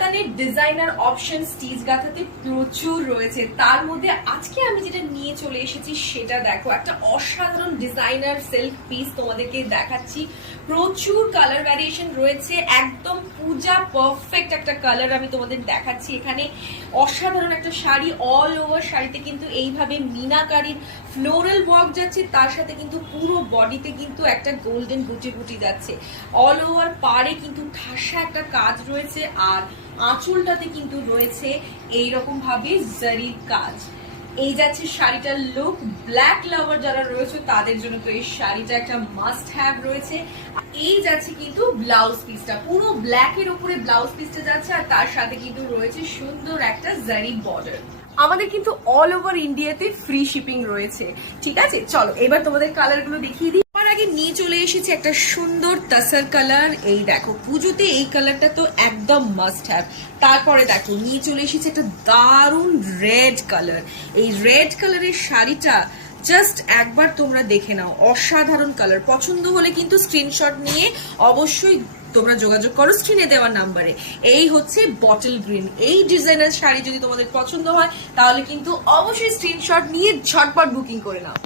কাতানের designer option stitch গাঁথাতে প্রচুর রয়েছে। তার মধ্যে আজকে আমি যেটা নিয়ে চলে এসেছি সেটা দেখো, একটা অসাধারণ ডিজাইনার সিল্ক পিস তোমাদেরকে দেখাচ্ছি। প্রচুর কালার ভ্যারিয়েশন রয়েছে, একদম পূজা পারফেক্ট একটা কালার আমি তোমাদের দেখাচ্ছি। এখানে অসাধারণ একটা শাড়ি, অল ওভার শাড়িতে কিন্তু এইভাবে মিনাকারির ফ্লোরাল ওয়ার্ক যাচ্ছে, তার সাথে কিন্তু পুরো বডিতে কিন্তু একটা গোল্ডেন বুটি বুটি যাচ্ছে। অল ওভার পাড়ে কিন্তু ঠাসা একটা কাজ রয়েছে, আর আঁচলটাতে কিন্তু রয়েছে এইরকম ভাবে জারির কাজ। এই যাচ্ছে শাড়িটার লুক। ব্ল্যাক লাভার যারা রয়েছে তাদের জন্য তো এই শাড়িটা একটা মাস্ট হ্যাভ রয়েছে। এই যাচ্ছে কিন্তু ব্লাউজ পিসটা, পুরো ব্ল্যাক এর উপরে ব্লাউজ পিসটা যাচ্ছে, আর তার সাথে কিন্তু রয়েছে সুন্দর একটা জারি বর্ডার। আমাদের কিন্তু অল ওভার ইন্ডিয়াতে ফ্রি শিপিং রয়েছে। ঠিক আছে, চলো এবার তোমাদের কালার গুলো দেখিয়ে দিই। আগে নিয়ে চলে এসেছি একটা সুন্দর তাসার কালার। এই দেখো, পুজোতে এই কালারটা তো একদম মাস্ট হ্যাভ। তারপরে দেখো নিয়ে চলে এসেছি একটা দারুণ রেড কালার। এই রেড কালারের শাড়িটা জাস্ট একবার তোমরা দেখে নাও, অসাধারণ কালার। পছন্দ হলে কিন্তু স্ক্রিনশট নিয়ে অবশ্যই তোমরা যোগাযোগ করো স্ক্রিনে দেওয়া নাম্বারে। এই হচ্ছে বটল গ্রিন। এই ডিজাইনার শাড়ি যদি তোমাদের পছন্দ হয় তাহলে কিন্তু অবশ্যই স্ক্রিনশট নিয়ে ঝটপট বুকিং করে নাও।